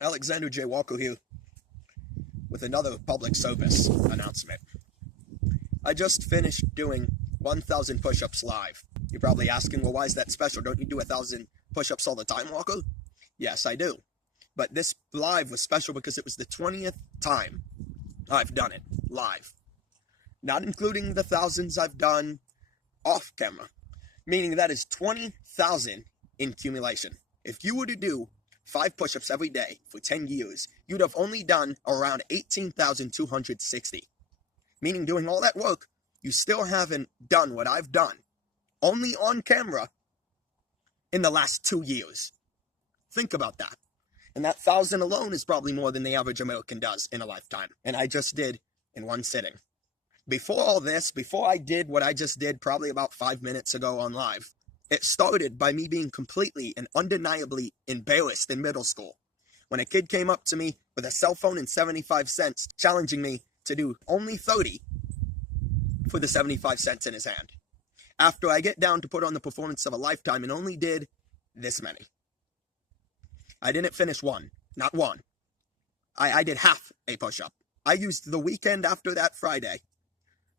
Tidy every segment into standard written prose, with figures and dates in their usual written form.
Alexander J. Walker here with another public service announcement. I just finished doing 1,000 push-ups live. You're probably asking, well, why is that special? Don't you do 1,000 push-ups all the time, Walker? Yes, I do. But this live was special because it was the 20th time I've done it live. Not including the thousands I've done off camera. Meaning that is 20,000 in accumulation. If you were to do 5 push-ups every day for 10 years, you'd have only done around 18,260. Meaning doing all that work, you still haven't done what I've done, only on camera, in the last 2 years. Think about that. And that 1,000 alone is probably more than the average American does in a lifetime. And I just did in one sitting. Before all this, before I did what I just did probably about 5 minutes ago on live, it started by me being completely and undeniably embarrassed in middle school. When a kid came up to me with a cell phone and 75 cents, challenging me to do only 30 for the 75 cents in his hand. After I get down to put on the performance of a lifetime and only did this many. I didn't finish one, not one. I did half a push-up. I used the weekend after that Friday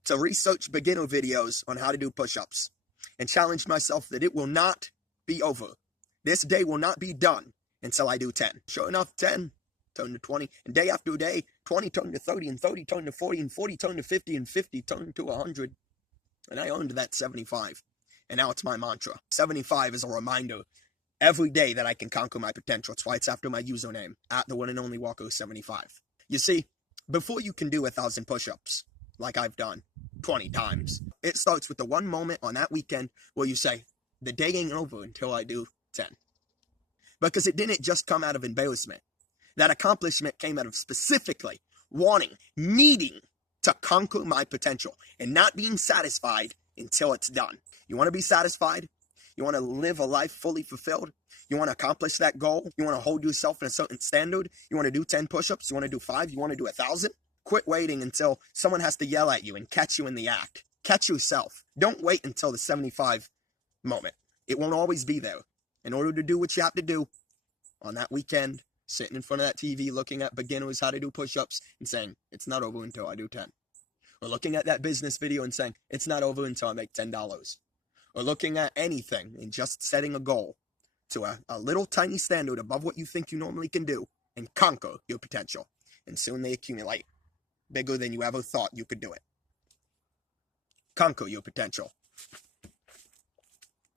to research beginner videos on how to do push-ups and challenged myself that it will not be over. This day will not be done until I do 10. Sure enough, 10 turned to 20, and day after day, 20 turned to 30, and 30 turned to 40, and 40 turned to 50, and 50 turned to 100, and I earned that 75, and now it's my mantra. 75 is a reminder every day that I can conquer my potential. That's why it's after my username, at the one and only Walker75. You see, before you can do 1,000 push-ups, like I've done 20 times, it starts with the one moment on that weekend where you say, the day ain't over until I do 10. Because it didn't just come out of embarrassment. That accomplishment came out of specifically wanting, needing to conquer my potential and not being satisfied until it's done. You want to be satisfied? You want to live a life fully fulfilled? You want to accomplish that goal? You want to hold yourself in a certain standard? You want to do 10 push-ups? You want to do 5? You want to do 1,000? Quit waiting until someone has to yell at you and catch you in the act. Catch yourself. Don't wait until the 75 moment. It won't always be there. In order to do what you have to do on that weekend, sitting in front of that TV looking at beginners how to do push-ups and saying, it's not over until I do 10. Or looking at that business video and saying, it's not over until I make $10. Or looking at anything and just setting a goal to a little tiny standard above what you think you normally can do and conquer your potential. And soon they accumulate bigger than you ever thought you could do it. Conquer your potential.